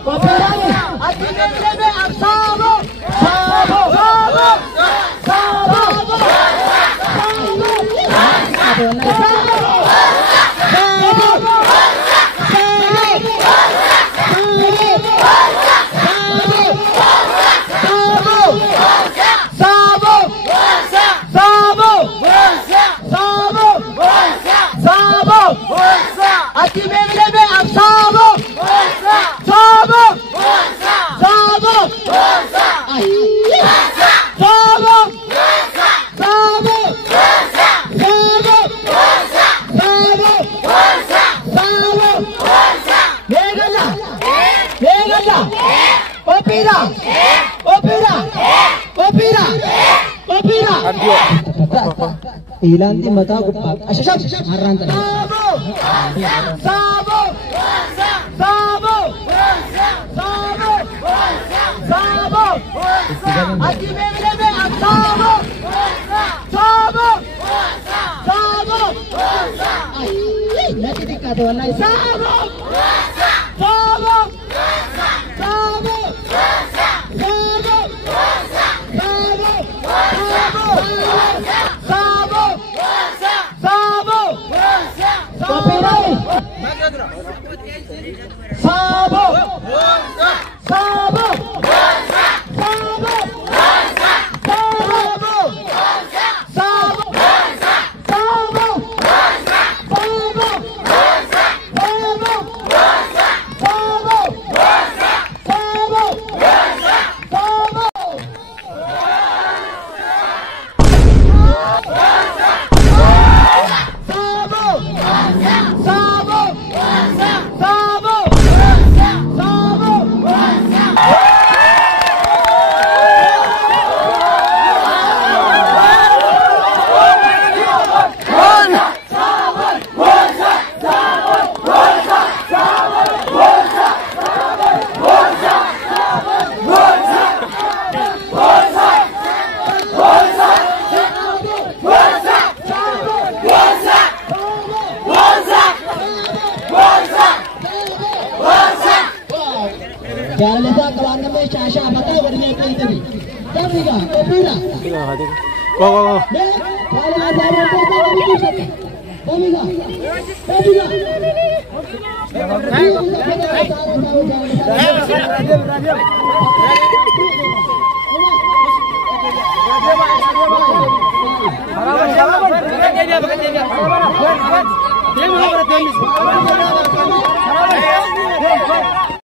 Kopi lagi. Hati bebe ab Sabo. Sabo. Sabo. Sabo. Hati bebe ab Sabo. Sabo. Sabo. Sabo. Ilan tim bata gupak. Asyam. Haran tadi. Sabo. Sabo. Sabo. Sabo. Hati bebe ab Sabo. Sabo. Sabo. Nanti dikata wallahi Sabo. Sabo. Sabo. Kopi lagi. Sabo. Sabo. Sabo. Jangan lupa kalau anda mau Syasha maka berinya kali tadi. Tapi kan, opera. Go. Kalau ada orang kata kami bisa. Tapi kan. Dia mau berhenti.